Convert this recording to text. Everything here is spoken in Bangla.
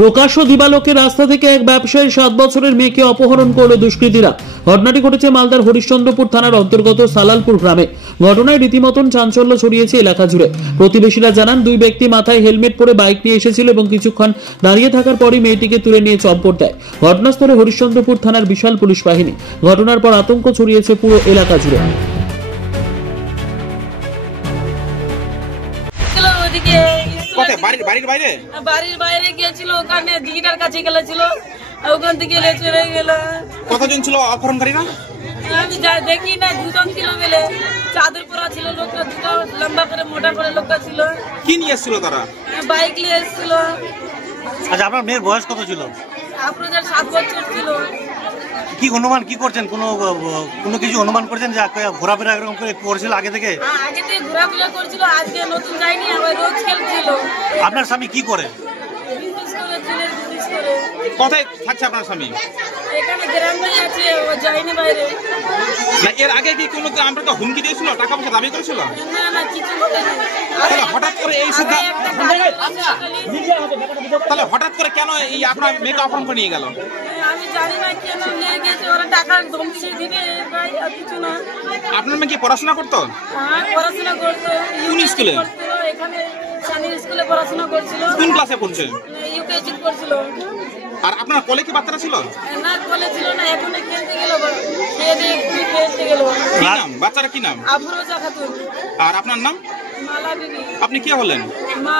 প্রকাশ্য দিবালোকে রাস্তা থেকে এক ব্যবসায়ীর 7 বছরের মেয়েকে অপহরণ করল দুষ্কৃতীরা। ঘটনাটি ঘটেছে মালদার হরিশ্চন্দ্রপুর থানার অন্তর্গত সালালপুর গ্রামে। ঘটনায় রীতিমতন চাঞ্চল্য ছড়িয়েছে এলাকা জুড়ে। প্রতিবেশীরা জানান, দুই ব্যক্তি মাথায় হেলমেট পরে বাইক নিয়ে এসেছিল এবং কিছুক্ষণ দাঁড়িয়ে থাকার পরই মেয়েটিকে তুলে নিয়ে চম্পট দেয়। ঘটনাস্থলে হরিশ্চন্দ্রপুর থানার বিশাল পুলিশ বাহিনী। ঘটনার পর আতঙ্ক ছড়িয়েছে পুরো এলাকা জুড়ে। বাড়ির বাইরে গিয়েছিল, ওখানে দিঘিটার কাছে গেছিল, ওখান থেকে চলে গেল। কতজন ছিল অপহরণকারীরা? আমি দেখি না, দুজন ছিল বলে। চাদর পরা ছিল লোকটা, দুটো লম্বা করে মোটা করে লোকটা ছিল। কি নিয়ে এসেছিল তারা? বাইক নিয়ে এসেছিল। আচ্ছা, আপনার মেয়ের বয়স কত ছিল? আপনাদের 7 বছর ছিল। কি অনুমান কি করছেন, কোনো কিছু অনুমান করছেন যে ঘোরাফেরা এরকম করে করছিল আগে থেকে? আগে থেকে ঘোরাফেরা করছিল, আজকে নতুন যায়নি, আবার রোজ খেলছিল। আপনার স্বামী কি করে? কোথায় থাকছে আপনার স্বামী? এখানে গ্রামে আছে, ও যায়নি বাইরে। না, এর আগে কি কোনো আমরা হুমকি দিয়েছিল, টাকা পয়সা দাবি করেছিল? না না, কিছু বলেনি। হঠাৎ করে এই সিদ্ধান্ত, তাহলে হঠাৎ করে কেন এই আপনার মেয়েকে অপহরণ করে নিয়ে গেল? আমি জানি না কেন নিয়ে গেছে, ওরা টাকা ধমকি দিবে, ভাই আর কিছু না। আপনার মেয়ে কি পড়াশোনা করতো? হ্যাঁ, পড়াশোনা করতো। কোন স্কুলে? এখানে সানি স্কুলে পড়াশোনা করছিল। কোন ক্লাসে পড়ছে? ইউকেজি পড়ছিল। আর আপনার কোলে কি বাচ্চারা ছিল? না, কোলে ছিল না, এখন খেলতে গেল, খেলতে গেল। কি নাম বাচ্চারা, কি নাম? আফরোজা খাতুন। আর আপনার নাম? মালা বিবি। আপনি কে হলেন? মা।